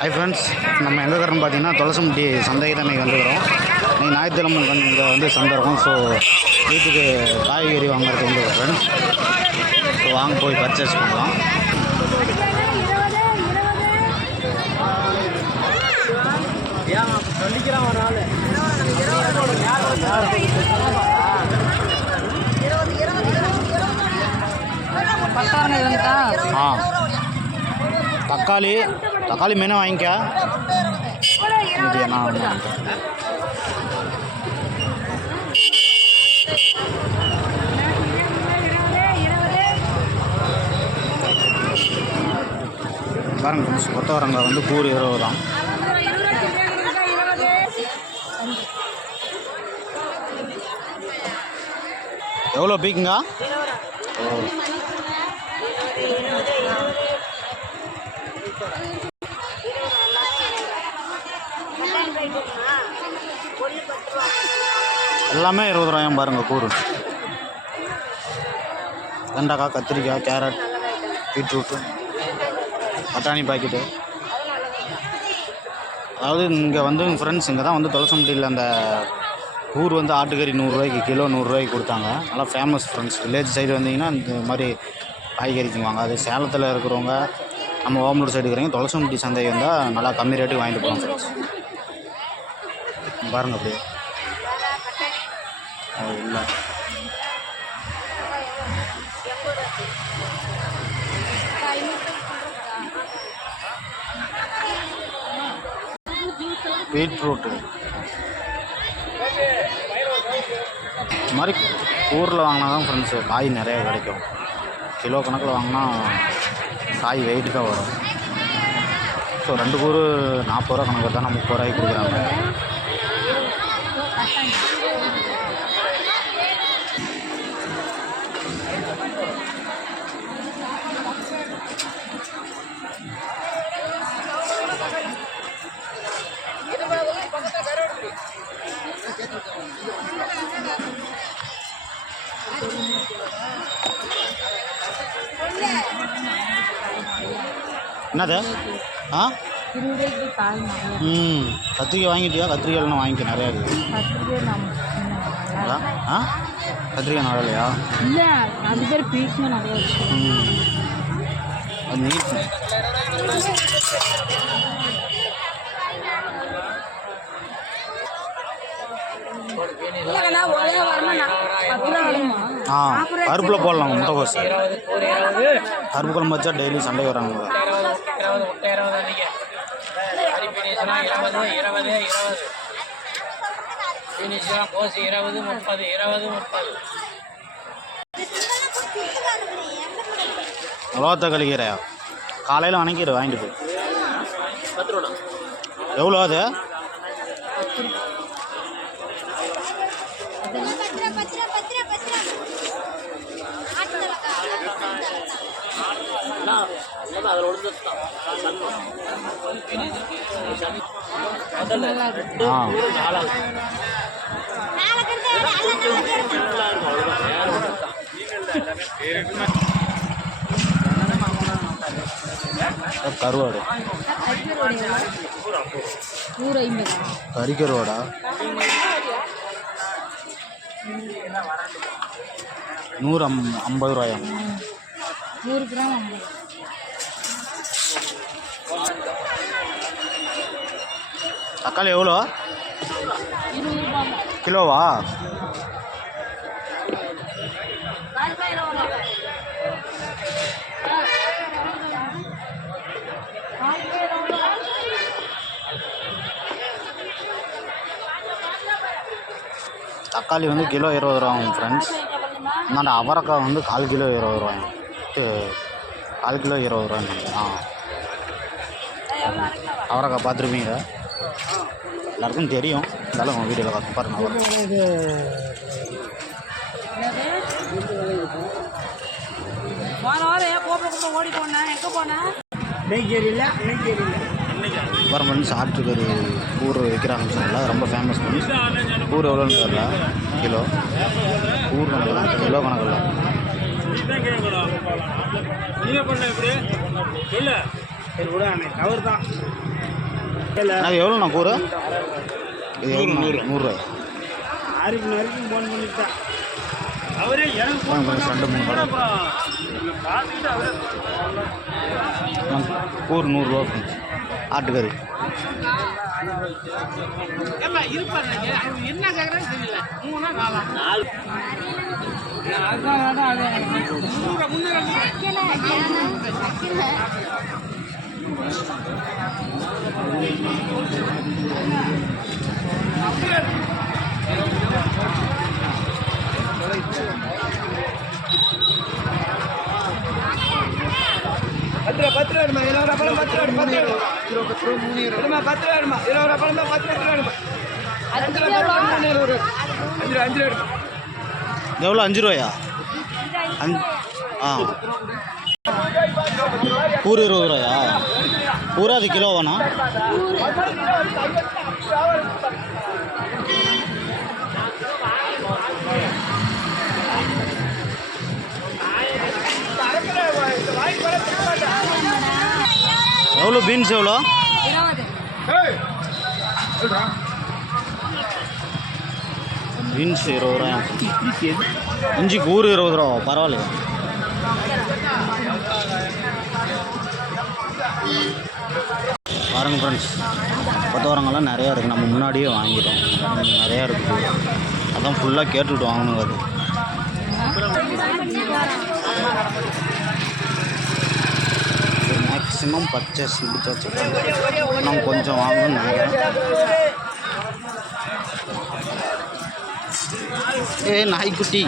Hi friends, நம்ம எங்கே இருக்கிறோம்னு பார்த்தீங்கன்னா தொலசம்பட்டி சந்தைக்கு தான் இன்றைக்கி வந்துக்கிறோம். இன்றைக்கி ஞாயிற்றுக்கிழமை இங்கே வந்து சந்தை இருக்கும். ஸோ வீட்டுக்கு காய்கறி வாங்குறது வந்து ஃப்ரெண்ட்ஸ். ஸோ வாங்க போய் பர்ச்சேஸ் பண்ணலாம். தக்காளி மீனை வாங்கிக்க. பாருங்க ஃப்ரெண்ட்ஸ், கொத்தவரங்காய் வந்து கூறு 20 தான். எவ்வளோ பீக்குங்க? எல்லாமே 20 ரூபாயும் பாருங்கள் கூறு. வெண்டைக்காய், கத்திரிக்காய், கேரட், பீட்ரூட்டு, பட்டாணி பாக்கெட்டு. அதாவது இங்கே வந்து ஃப்ரெண்ட்ஸ் இங்கே தான் வந்து தொலசம்பட்டியில் அந்த ஊர் வந்து ஆட்டுக்கறி 100 ரூபாய்க்கு கிலோ 100 ரூபாய்க்கு கொடுத்தாங்க. நல்லா ஃபேமஸ் ஃப்ரெண்ட்ஸ். வில்லேஜ் சைடு வந்தீங்கன்னா இந்த மாதிரி காய்கறிக்குவாங்க. அது சேலத்தில் இருக்கிறவங்க, நம்ம ஓமலூர் சைடு இருக்கிறவங்க தொலசம்பட்டி சந்தை வந்தால் நல்லா கம்மி ரேட்டுக்கு வாங்கிட்டு போகலாம் ஃப்ரெண்ட்ஸ். பாருங்கள் அப்படியே இல்லை பீட்ரூட்டு இது மாதிரி ஊரில் வாங்கினா தான் ஃப்ரெண்ட்ஸு காய் நிறைய கிடைக்கும். கிலோ கணக்கில் வாங்கினா காய் வெயிட்டுக்காக வரும். ஸோ 2 கூறு 40 ரூபா கணக்கு தான் 30 ரூபாய்க்கு கொடுக்குறாங்க. என்னது? கத்திரிக்காய் வாங்கிட்டியா? கத்திரிக்காய் வாங்கிக்க, நிறையா இருக்குது. கத்திரிக்காய் நிறையா இல்லை, அது பேர் பீக்குங்க நிறையா இருக்குது. அது நீட் கருப்பில் போடலாம். முட்டைக்கோஸ் கருப்பு குழம்பு வச்சா டெய்லி சண்டை வராங்க. உலகத்தை கழிக்கிறையா? காலையில் வணங்கிடு வாங்கிட்டு போய். எவ்வளோ அது? கருவாடு கறிக்கருவாடா? 150 ரூபாயா? 100 கிராம். தக்காளி எவ்வளோ கிலோவா? தக்காளி வந்து கிலோ 20 ரூபாங்க ஃப்ரெண்ட்ஸ். இந்தாண்ட அவரைக்காய் வந்து 1/4 கிலோ 20 ரூபாங்க. 1/4 கிலோ 20 ரூபாங்க. அவரைக்காய் பார்த்துருப்பீங்க, எல்லாருக்கும் தெரியும். இருந்தாலும் உங்கள் வீடியோவில் பார்த்து பாருங்க. வர ஃப்ரெண்ட்ஸ், ஆட்டுக்கறி ஊர் விற்கிறாங்கன்னு சொன்னால ரொம்ப ஃபேமஸ் ஃப்ரெண்ட்ஸ். ஊர் எவ்வளோன்னு தெரியல, கிலோ ஊர் கிலோ கணக்கில். கவர் தான் அது எவ்வளோண்ணா கூறு? இது எவ்வளோ? 100 2 3 கடை கூறு 100 ஃப்ரெண்ட்ஸ். ஆட்டுக்கறி எவ்வளோ? 5 ரூபாயா? கூறு 20 ரூபாயா? கூறு அது கிலோ வேணா? எவ்வளோ பீன்ஸ்? எவ்வளோ? பீன்ஸ் 20 ரூபாயா? இஞ்சி கூறு 20 ரூபா, பரவாயில்ல. பாருங்க ஃப்ரெண்ட்ஸ், கொத்தவரங்கெல்லாம் நிறையா இருக்குது. நம்ம முன்னாடியே வாங்கிட்டோம், நிறையா இருக்குது. அதான் ஃபுல்லாக கேட்டுட்டு வாங்கணும். அது மேக்ஸிமம் பர்ச்சேஸ் முடிச்சாச்சு. நம்ம கொஞ்சம் வாங்கணும்னு நினைக்கிறேன். நாய்க்குட்டி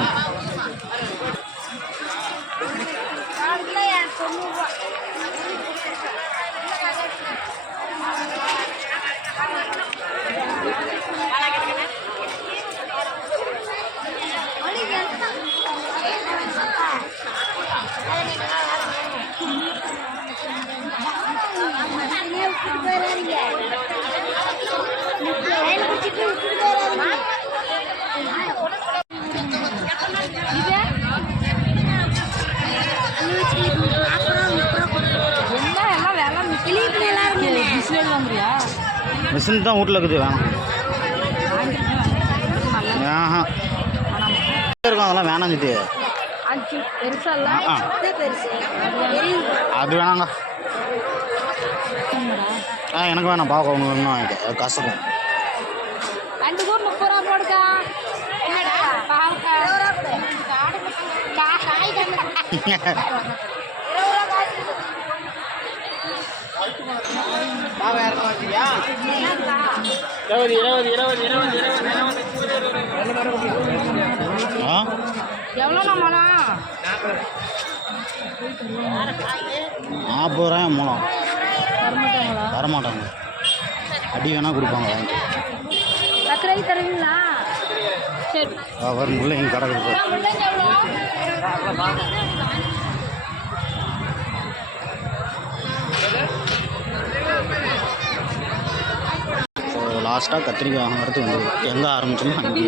மிஷின் தான் வீட்டில் இருக்குது. வேணாம் இருக்கும், அதெல்லாம் வேணாம். இது அது வேணாங்க. எனக்கு வேணாம். பார்க்க ஒன்று வேணும் வாங்கிக்க. கசக்கும். எவ்வளோ மனம்? 40 ரூபாய் மூலம் வரமாட்டாங்க. அடி வேணா கொடுப்பாங்க. வாங்கி சக்கரை தருவீங்களா? சரி வரும் பிள்ளைங்க கடை கொடுப்போம். லாஸ்ட்டாக கத்திரிக்காய் வாங்குறது வந்து எங்கே ஆரம்பிச்சோமோ அங்கே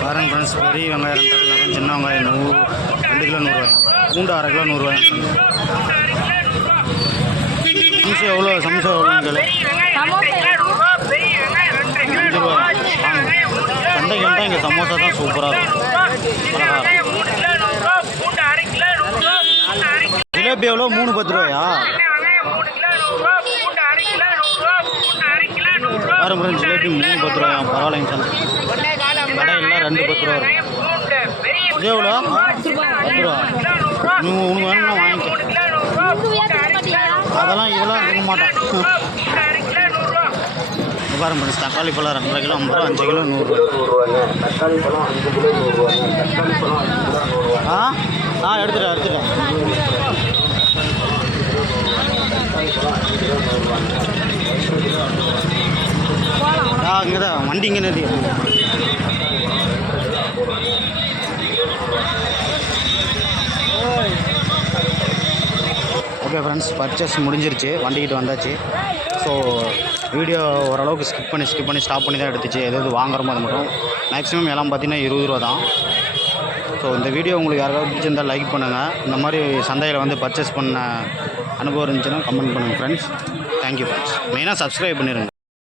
பாருங்க ஃப்ரெண்ட்ஸ், பெரிய வெங்காயம் 2 கிலோ, சின்ன வெங்காயம் 2 கிலோ 100 ரூபாய், பூண்டு 1/2 கிலோ 100 ரூபாய். சம்சா எவ்வளோ? சம்சா எவ்வளோன்னு கேளு. 5 ரூபா. சந்தைக்கு வந்தால் இங்கே சமோசா தான் சூப்பராக இருக்கும். ஜிலேபி எவ்வளோ? 3 10 ரூபாயா? பாருங்க ஃப்ரெண்ட்ஸ், ஜிலேபி 3 10 ரூபாயா? பரவாயில்லைங்க சார். கடை எல்லாம் 2 10 ரூபா இருக்கும். இது எவ்வளோ? 10 ரூபா. நீங்கள் உனக்கு வேணும்னா வாங்கிக்க. அதெல்லாம் இதெல்லாம் இருக்க மாட்டேன். பாருங்க ஃப்ரெண்ட்ஸ், தக்காளி பழம் 2.5 கிலோ 50 ரூபா, 5 கிலோ 100 ரூபா. எடுத்துட்டேன். இங்கே தான் வண்டி இங்கே நிறுத்தி. ஓகே ஃப்ரெண்ட்ஸ், பர்ச்சேஸ் முடிஞ்சிருச்சு, வண்டிக்கிட்ட வந்தாச்சு. ஸோ வீடியோ ஓரளவுக்கு ஸ்கிப் பண்ணி ஸ்டாப் பண்ணி தான் எடுத்துச்சு. எதாவது வாங்குறோமோ அது மட்டும். மேக்ஸிமம் எல்லாம் பார்த்தீங்கன்னா 20 ரூபா தான். ஸோ இந்த வீடியோ உங்களுக்கு யாருக்காவது பிடிச்சிருந்தால் லைக் பண்ணுங்கள். இந்த மாதிரி சந்தையில் வந்து பர்ச்சேஸ் பண்ண அனுபவம் இருந்துச்சுன்னா கமெண்ட் பண்ணுங்கள் ஃப்ரெண்ட்ஸ். Thank you friends. மெயினாக சப்ஸ்கிரைப் பண்ணிடுங்க.